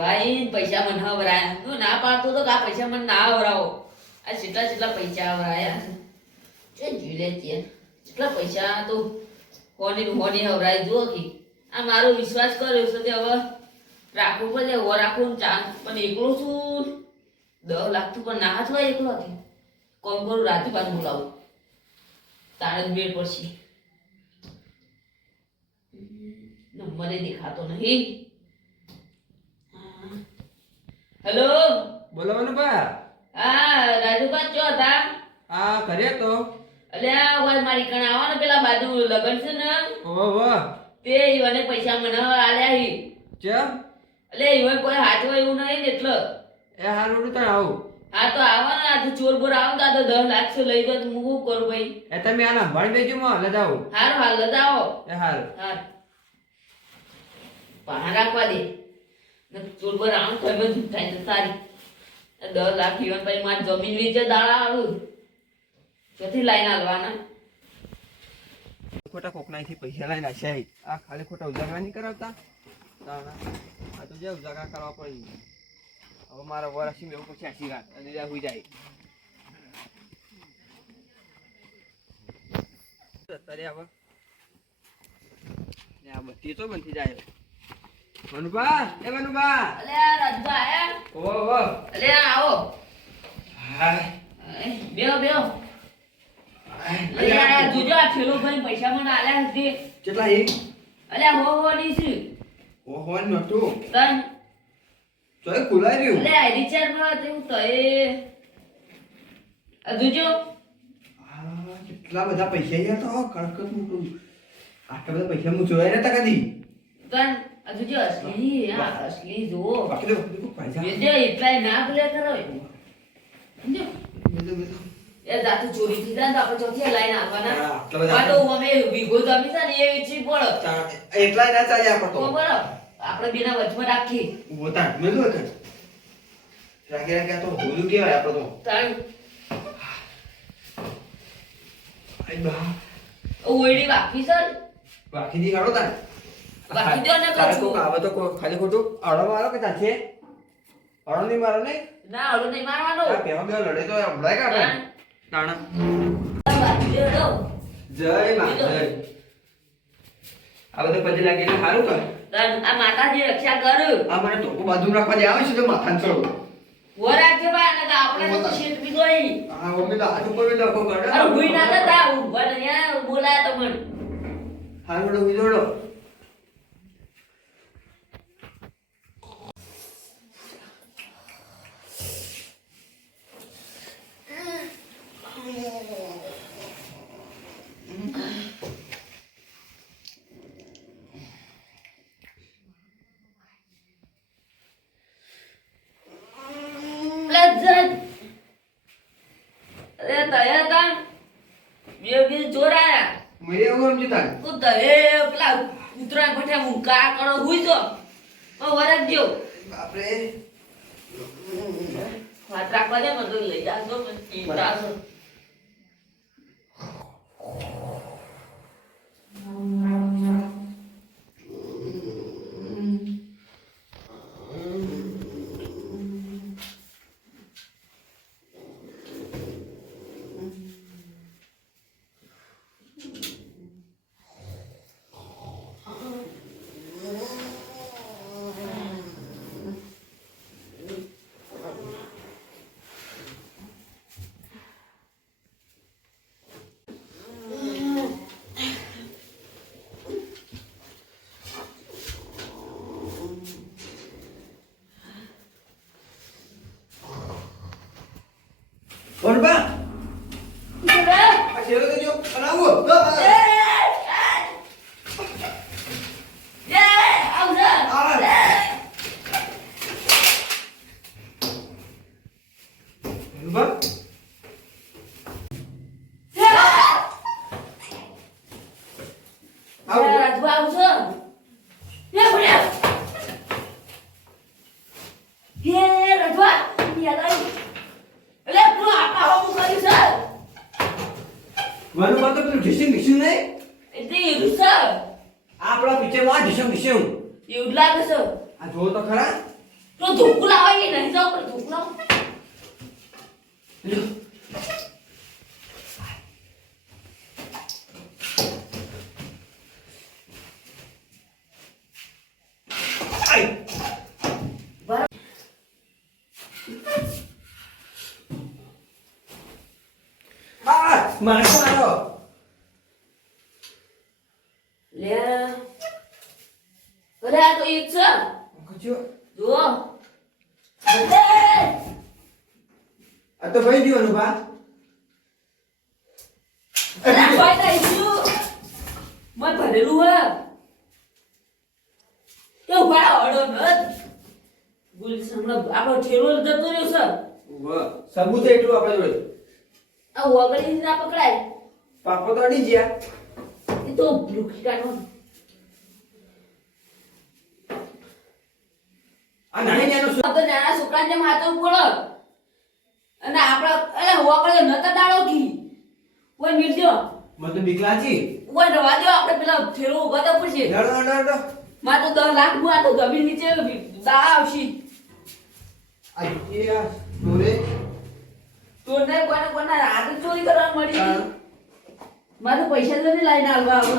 ભાઈ પૈસા મને હવરાયા તું ના પાડતો તો કા પૈસા મને ના હવરાવો આ જેટલા પૈસા હવરાયા છે જીલે છે જેટલા પૈસા તો હોની હવરાય જુઓ કે આ મારો વિશ્વાસ કર્યો છે તે હવે રાખવું પડે હો રાખવું ચાન્સ પણ એકલો છું 10 લાખ તો પણ ના થવા એકલો કે કોણ કરું રાજપાલ બોલાવું તારે જ બેડ પડશે નંબરે દેખાતો નહીં હેલો બોલો મનુભા હા રાજુભા ચો હતા આ ઘરે તો અલ્યા ઓય મારી કણ આવો ને પેલા બાજુ લગન છે ને ઓહો તે ઈવને પૈસા મને આલ્યા હી ચમ એટલે ઈવન કોઈ હાથો એવું નહીં ને એટલે એ હારું તો આવું હા તો આવો ને આ ચોર બોર આવો ને તો 10 લાખ સો લઈ જાવ હું શું કરું ભાઈ એ તમે આના ભણી દેજો મો લજાઓ હારું હાલ લજાવો એ હાલ હા પાહા રાખવા દે ને ચોર બોર આવો તો એમ જ થાય તો સારી 10 લાખ ઈવન ભાઈ માર જમીન વેચે દાડા આવું ક્યાંથી લાઈન આલવાના ખોટા કોકનાથી પૈસા લઈને આશે આ ખાલી ખોટા ઉજાગરા નહીં કરાવતા આ તો જે ઉજાગરા કરવા પડી હવે મારા વરસી એવું પછી આશી રાત અને જ્યાં હોઈ જાય અત્યારે હવે આ બધી તો બનતી જાય મનુભા એ મનુભા અલ્યા રાજભા આયા ઓહો અલ્યા આવો હા બેહો બેહો અલ્યા જોજો આ છેલ્લો ભાઈ પૈસા મને આલ્યા હતી કેટલા એક અલ્યા હો ની છે ઓહો નતું તન ચોય ખુલાઈ રહ્યું અલ્યા રિચાર્જ માં તેવું તો એ જોજો કેટલા બધા પૈસા યાર તો કડકત મૂકું આટલા બધા પૈસા હું જોયા નતા કદી તન જોજો અસલી હા અસલી જો બાકી તો પૈસા જોજો એટલા ના ભલે કરો સમજો એ દાતુ ચોરી થી જાય તો આપણે ચોથી લાઈન આપવાના આ તો અમે વિગો જમી છે ને એ વિચી પડ એટલા ના ચાલ્યા પડતો બરાબર આપણે બેના વચમાં રાખી બોતા મેલું હતું રાખી રાખી તો હોલું કેવાય આપણે તો તાણ આઈ બા ઓઈડી બાકી સર બાકી દી કાઢો તાન બાકી જો ને તારે કછું કોક આવે તો ખાલી ખોટું અડો મારો કે ચાચે અડો નહીં મારો ને ના ઓલો નહીં મારવાનો આ પેવા બે લડે તો હમણાં કાઢે તાણા બાકી જો દો જય માં જય આ બધું પછી લાગીને સારું કર તાણ આ માતાજી રક્ષા કર આ મને ટોકો બાજુ રાખવા દે આવે છે તો માથાને ચડો વરાજે બા ને આપણે તો શેત બીજોઈ આ મમ્મી તો હાથ ઉપર ડકો કાઢે અરે હુઈ ના તા ઉભા ને યાર બોલાય તો મન હાલ વડો વિજોડો મેરે એવું સમજી તાન પેલા ઉતરાણ પઠ્યા મુકા કરો હુઈ જો વરજ દ્યો બાપરે હાથ રાખવા દે મને લઈ જાજો મને ચિંતા છે ઓરબા આ શેરો દેજો બનાવો મારું વાત તો પેલું ઢીસું ઢીસું નહીં એટલે એવું છે આપણા પિક્ચરમાં ઢીસું ઢીસું એવું લાગે છે આ જો તો ખરા તો ધોકું લાવો એ નહીં જાવ પણ ધોકું લાવો લ્યો મારો લે અરે આ તો એક છે કજો જો અરે આ તો ભાઈ દીવાનું બા અરે ભાઈ દઈશું મત ભરેલું હે એ ઉભા ઓડો ન બોલ સામનો આપણો ઠેલો જતો રહ્યો છે વાહ સબૂત એટલું આપણે જોડે આ વગડી ના પકડાય પાપો તો અડી ગયા એ તો ભૂખી કાઢો આ નાની નાનો આ તો નાના છોકરાને જેમ હાથ ઉપર અને આપડા અરે વગડે નતા દાડો કી કોઈ મિલજો મને તો બીક લાગી કોઈ રવા દો આપણે પેલા ઠેલો ઉભા તો પૂછીએ લડો માં તો 10 લાખ માં આ તો જમીન નીચે દા આવશી આ એ આ ડોરે તો ને કોને રાત ચોરી કરવા મળી મારે પૈસા તો નહીં લાઈને આલવા આવો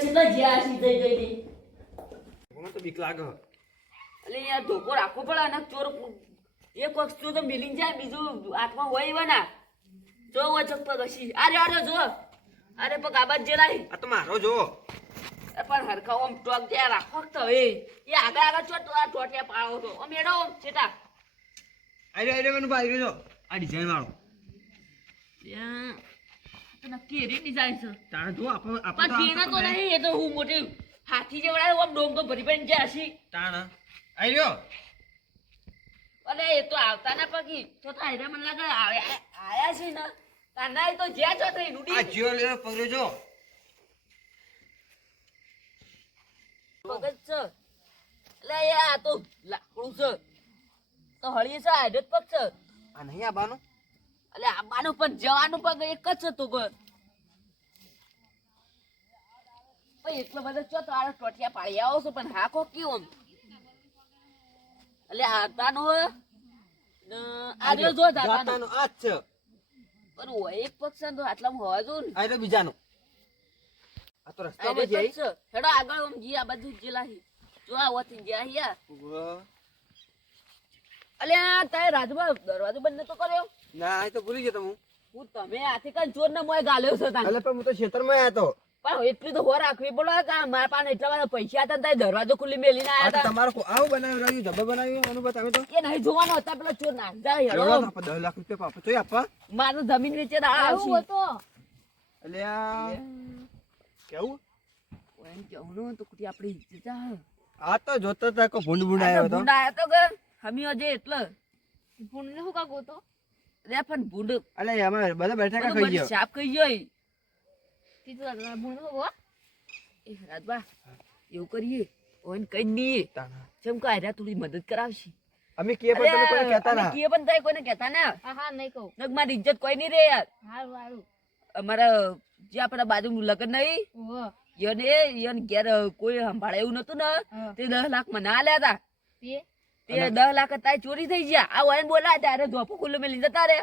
ચિકન જ્યાં સી દઈ દઈ મને તો બીક લાગે એટલે યાર ધોકો રાખવો પડે અને ચોર એક વસ્તુ તો મિલિંગ જાય બીજું હાથમાં હોય એવા ના જો વચક પગ હસી અરે જો અરે પગ આબાદ જે લાઈ આ તો મારો જો પણ હરખાઓ આમ ટોક ત્યાં રાખો તો એ આગળ ચોટ તો આ ટોટિયા પાડો તો આમ એડો છેટા આઈ મને બાઈ ગયો આ ડિઝાઇન વાળો ત્યાં તો નક્કી એરી ડિઝાઇન છે તારે જો પણ પીણા તો નહીં એ તો હું મોટી હાથી જેવડા આમ ડોંગો ભરી ભરી જાય હસી તાણ આઈ રહ્યો અરે એ તો આવતા ના પગી તો તારે મને લાગે આયા છે ને તાના તો જ્યાં છો તો આ રૂડી જીઓ લે પકડ્યો જો પગજ છે એટલે આ તો લાકડું છે તો હળી છે આડત પગ છે આ નહીં આબાનો એટલે આબાનું પણ જવાનું પગ એક જ છે તો ગર એટલો બધો ચો તો આ ટોટિયા પાડી આવો છો પણ હાખો કેવું એટલે આતાનો આ જો જાતાનો આ જ છે પણ હોય એક પક્ષ તો આટલામાં હોવા જો ને આ તો બીજાનો આ તો રસ્તામાં જઈ હેડો આગળ આમ જી આ બાજુ જેલાહી જો આ વથી જ્યા હિયા અલ્યા તાય રાજભા દરવાજો બંધ નતો કર્યો ના આ તો ભૂલી ગયો હું તમે આથી કઈ ચોર ને મોય ગાલ્યો છો તાન અલે પણ હું તો ખેતરમાં આયા તો પણ એટલી તો હો રાખવી પડે કે મારા પાસે એટલા બધા પૈસા હતા તાય દરવાજો ખુલ્લી મેલીને આયા હતા તમારો આવું બનાવી રહ્યું જબર બનાવ્યું અનુભવ તમે તો એ નહીં જોવાનો હતા પેલા ચોર નાખ જાય હેડો 10 લાખ રૂપિયા પાપો તો આપવા મારું જમીન વેચે આવશે અલે આ કેવું ઓય કેવું તો કુટી આપણી ઇજ્જત આ આ તો જોતો તા કો ભૂંડ ભૂંડ આવ્યો તો ભૂંડ આયો તો કે હમી અજે એટલે ભૂંડ ને હું કા ગોતો રે પણ ભૂંડ અલે અમે બધા બેઠા કા ખાઈ ગયો સાપ કહી ગયો કીધું આ ભૂંડ નો ગો એ રાજબા એવું કરીએ ઓન કઈ દઈએ જેમ કે આર્યા થોડી મદદ કરાવશી અમે કે પણ તમે કોઈ કહેતા ના કે પણ થાય કોઈને કહેતા ના હા નહીં કહું નક મારી ઇજ્જત કોઈ નહીં રે યાર હારું હારું અમારા જે આપણા બાજુનું લગ્ન નહીં ઓહો યને ઘેર કોઈ સંભાળે એવું નતું ને તે 10 લાખ મને આલ્યા હતા તે તે 10 લાખ તાય ચોરી થઈ ગયા આ વાયન બોલા ત્યારે ધોપો ખુલ્લો મેલી જતા રે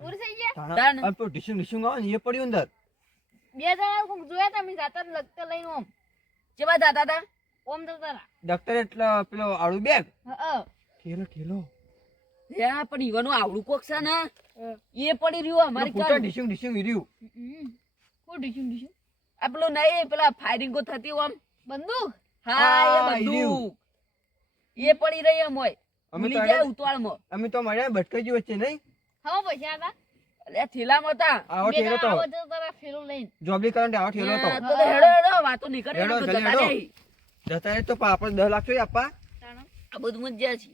પૂરી થઈ ગયા તાન અન તો ડિશિંગ ડિશિંગ આવે ને એ પડ્યું અંદર બે જણા કોક જોયા તમે જાતા લગતા લઈને ઓમ જેવા દાદા તા ઓમ જતા ડોક્ટર એટલે પેલો આળુ બેગ હા ઠેલો ઠેલો યા પણ ઈવાનું આવડું કોક છે ને એ પડી રહ્યું અમારી પૂટા કાન ડિશિંગ ડિશિંગ રહ્યું કોણ ડીશું ડીશું આ પેલું નહીં પેલા ફાયરિંગો થતી આમ બંદૂક હા એ હા, બધું એ પડી રહી એમ હોય અમે ભૂલી તો જાય ઉતાવળમાં અમે તો મળ્યા ભટકાઈ ગયો વચ્ચે નહીં હા પૈસા હતા એટલે થેલામાં હતા આવો બે ઠેલો જણા તો આવો જતા તારા ફેરો લઈને જોબલી કરંટ આવો ઠેલો તો તો હેડો હેડો વાતો નહીં કરે હેડો, આપણે જલ્દી જતા હેડો. નહીં. જતા રહે તો આપણે 10 લાખ જોઈએ આપવા તાણો આ બધું મજા છે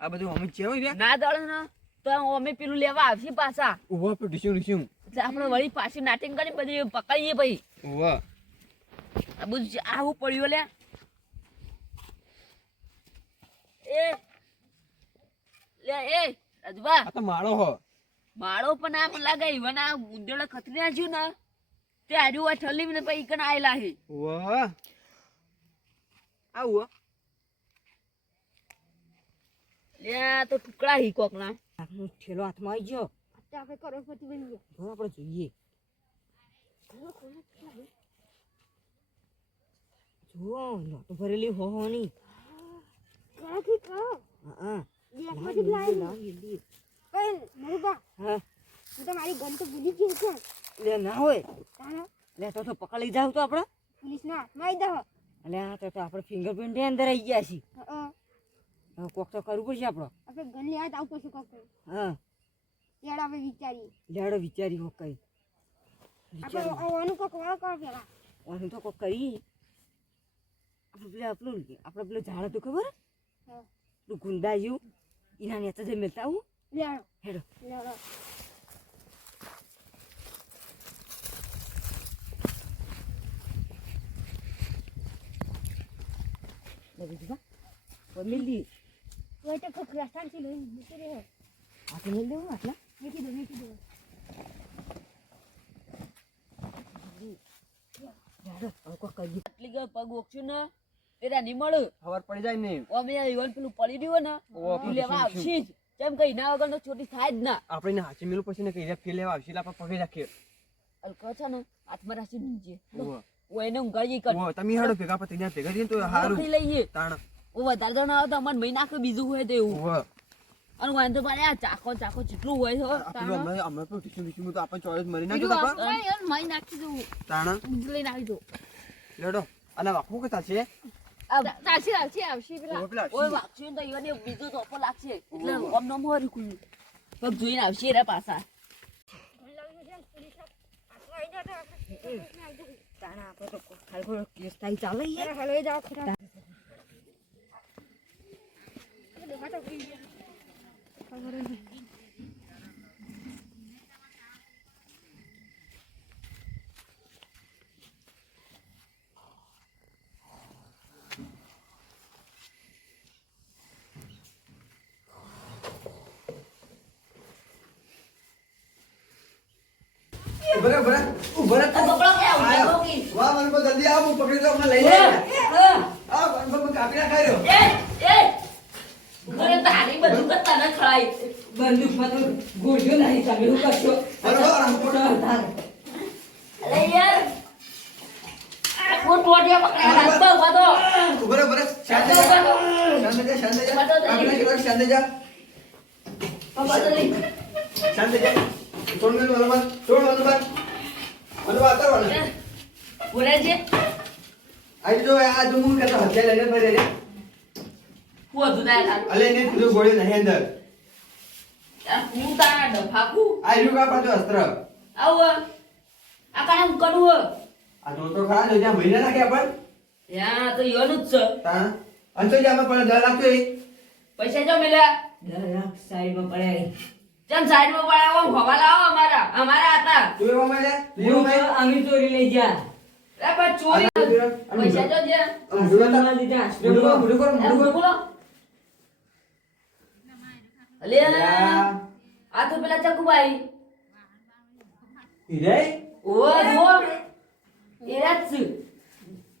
આ બધું અમે ચેવું રે ના દળે ને તો અમે પેલું લેવા આવશે પાછા ઉભો પર ડિશિંગ ડિશિંગ એટલે આપણે વળી પાછી નાટિંગ કરી બધી પકડીએ ભાઈ ઉભો આ બધું આવું પડ્યું લે એ લે એ રાજબા આ તો માળો હો માળો પણ આમ લાગે ઈવન આ ઉંદેડા ખતરી નાખ્યું ને તે આજુ હોય ઠલ્લી ને પછી કણ આયેલા હે વાહ આવું લે તો ટુકડા હી કોકના આપણો ઠેલો હાથમાં આવી ગયો આપણે કરોડપતિ બની ગયા હવે આપણે જોઈએ જુઓ નોટો ભરેલી હોવાની ક્યાંથી કહો હા બેગમાંથી જ લાવી પણ મોબા હા હું તો મારી ગન તો ભૂલી ગઈ છે લે ના હોય તારા લે તો પકડી જાવ તો આપણે પોલીસના હાથમાં આવી દો એટલે આ તો આપણે ફિંગરપ્રિન્ટ અંદર આવી ગયા છીએ હા હવે કોક તો કરવું પડશે આપણે આપણે ગન લેવા જ આવતો છું કોક હા ત્યારે આપણે વિચારીએ લેડો વિચારી કોક કઈ આપણે ઓવાનું કોક વાળો કરો પેલા આનું તો કોક કરીએ આપણે પેલું ઝાડ હતું ખબર હા પેલું ગુંદા જેવું એના નેતા જઈ મેળતા આવું લેડો હેડો લેડો લગી દીધા કોઈ મિલ દી કોઈ તો કોક રસ્તાથી લઈને મૂકી રહ્યો આ તો મિલ દેવું આટલા મૂકી દો હેડો હવે કોક કરી આટલી ગઈ પગ ઓછું ને તેરા નહીં મળે ખબર પડી જાય ને અમે ઈવન પેલું પડી રહ્યું ને ઓ, ઈ લેવા આવશે જ કેમ કે એના વગર તો છોટી થાય જ ના આપણે હાચી મેલું પછી ને કઈ ફેર લેવા આવશે એટલે આપણે પગે રાખીએ અલકો છે ને હાથમાં રાખી દીજે ઓહો. ઓ એને ઊંઘાડી કર ઓહો, તમે હેડો ભેગા પછી ત્યાં ભેગા થઈએ ને તો સારું લઈ લઈએ તાણ ઓ વધારે જણ આવે તો અમારે મહી નાખે બીજું હોય તો એવું ઓહો. અને વાંધો પાડે આ ચાકો ચાકો જેટલું હોય તો આપણું હમણાં તો ટીશું તો આપણે ચોરસ મરી નાખ્યું તો આપણે મહી નાખી દઉં તાણ બીજું લઈને આવી દો લેડો અને વાખવું કે છે ચાલશે આવશે પેલા પેલા ઓય વાગશે ને તો ઈવને બીજો ધોકો લાગશે એટલે ઓમ નમ હોય કુલ પગ જોઈને આવશે રે પાછા તાણા આપણે તો ખાલી કેસ થાય ચાલે યાર હલો જાઓ ખરા ખબર નહીં બરાબર ઉભા કપડા કે આવું કે વાહ મને બહુ જલ્દી આવ હું પકડી દઉં મને લઈ લે આ મને કાપી ના ખાયો એ ઘરે તારી બધું કરતા ન ખળાય બંદૂકમાં તો ગોળ્યો નહીં તમે શું કરશો બરાબર અરે યાર આ ટોટિયા પકડ્યા રાખતો બધો બરાબર શાંત જા શાંત જા આપણે કેવા શાંત જા બદલી શાંત જા છોડ મેલો મનોબા મનોબા કરવાનું પૂરે છે આઈ જો આ જમુન કરતા હત્યા લઈને ફરે રે પોતું ના અલે ને તું ગોળી નહીં અંદર હું તારા ડફાકુ આ યુ કા પાછો અસ્ત્ર આવ આ કામ કરું આ તો ખરા જો જ્યાં મહિના નાખે આપણ યા તો યોનું જ છે તા અંતો જામાં પણ દર લાગતો એ પૈસા જો મેલ્યા દરાક સાઈડમાં પડ્યા ચમ સાઈડમાં પડાવો હવા લાવો અમારા હતા તું એવો મેલે લીવો મે અમે ચોરી લઈ ગયા એ પણ ચોરી પૈસા જો જે આશ્રમમાં લીધા આશ્રમમાં. મુડું કરો બોલો અલે આ તો પેલા ચકુભાઈ હીરે ઓ જો એરા જ છે.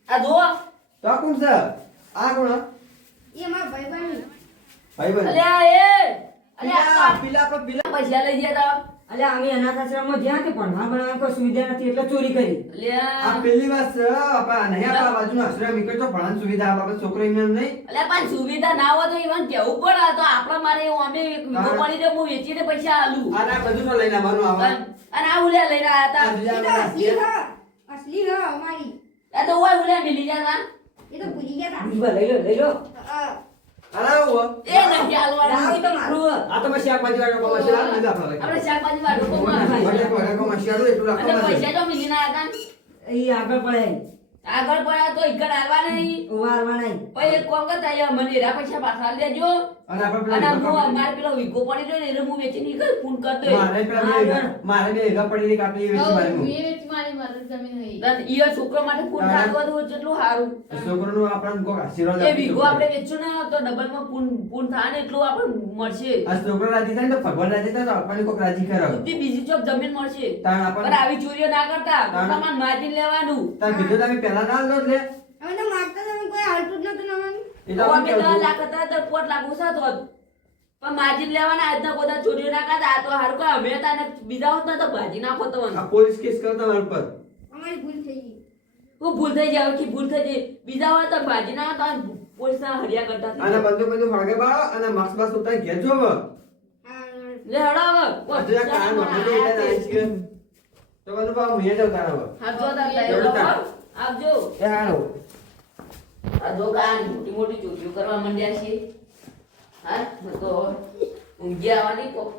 આ જો તો કોણ છે આ કોણ એ મારા ભાઈબંધ ભાઈબંધ અલે એ અલે પેલા આ પેલા આપણે પેલા પૈસા લઈ ગયા તા અલ્યા અમે અનાથ આશ્રમમાં જ્યાં કે ભણવા ભણવા કોઈ સુવિધા નથી એટલે ચોરી કરી અલે આ પેલી વાત છે આપા નહીં આપા બાજુનો આશ્રમ ઈકડ તો ભણાન સુવિધા આપા છોકરો એમ નહીં અલે પણ સુવિધા ના હોય તો ઈવન કેવું પડે તો આપણા મારે અમે એક વીઘો પડી દે હું વેચીને પૈસા આલું આ બધું તો લઈને આવવાનું આવે અને આ ઉલ્યા લઈને આયા આ હતા બીજા અસલી હ અમારી આ તો ઓય ઉલ્યા મિલી જતા એ તો ભૂલી ગયા ઉભા લઈ લો લઈ લો તા અરે ઓ એ નહીં હાલવાનું લાવ તો મારું આ તો પછી શાકભાજી વાળો કોમર્શિયલ આ નહીં આપણે આપણે શાકભાજી વાળો કોમાં વડે કોમર્શિયલ એટલું અને રાખવાનું પૈસા તો મિલી ના હતા ને. એ આગળ પડે આગળ પડ્યા તો ઈકડ આલવા નહીં વારવા નહીં પછી એક કોમ કરતા મને એરા પૈસા પાછા આલી દેજો અને આપણે અને પેલા હું મારે પેલો વીઘો પડી રહ્યો ને એટલે હું વેચી નહીં કર ફોન કરી દઉં. મારે પેલા બે વીઘા- મારે બે વીઘા પડીને કાપી એ વેચી મારી હું. મારી જમીન હોય અને ઈયો છોકરો માટે ફોન તારા- થાતો હતો કેટલું સારું. છોકરાનું આપણને કોક આશીર્વાદ એ આપી વીઘો શકે. આપણે વેચશું ને તો ડબલમાં પૂન થાય ને એટલું આપણે મળશે. આ છોકરો રાજી થાય ને તો ભગવાન રાજી થાય તો આપણને કોક રાજી કરાવે. બધી બીજી ચોક જમીન મળશે. તાણ આપણને- પણ આવી ચોરીઓ ના કરતા તાણ- પોતામાં માર્જિન લેવાનું. તાર કીધું તમે પહેલા ના લો એટલે અમે તો માગતા તમે કોઈ હાલતું જ નતું નવાનું એ તો હવે આપણે કે 10 કેવું લાખ હતા તો 5 લાખ ઓછા થોત. પણ માર્જિન લેવાના આજના બધા ચોરીઓ ના કરતા. આ તો હારું કોઈ અમે હતા ને બીજા હોત ને તો ભાજી નાખો તો આ પોલીસ કેસ કરો તમારા પર. અમારી ભૂલ થઈ ગઈ હું ભૂલ થઈ જાય કે ભૂલ થઈ જાય બીજા હોય તો ભાજી ના તો પોલીસ ના હરિયા કરતા થઈ અને જાય. બંદૂક હળગે બાળો અને માસ્ક બાસ્ક ઉતારી ઘેર જો હવે. લે હડો હવે. આ તો યાર કાન વાગે તો એટલે નાઈશ કે. તો બધું બા મુએ જાવ તારા હવે. હા જો તાર લઈ જોડે તાર. આવજો. એ હારો. આ જો કાન મોટી મોટી ચોરીઓ કરવા માંડ્યા છે. હા તો ઊંઘી આવવાની કોક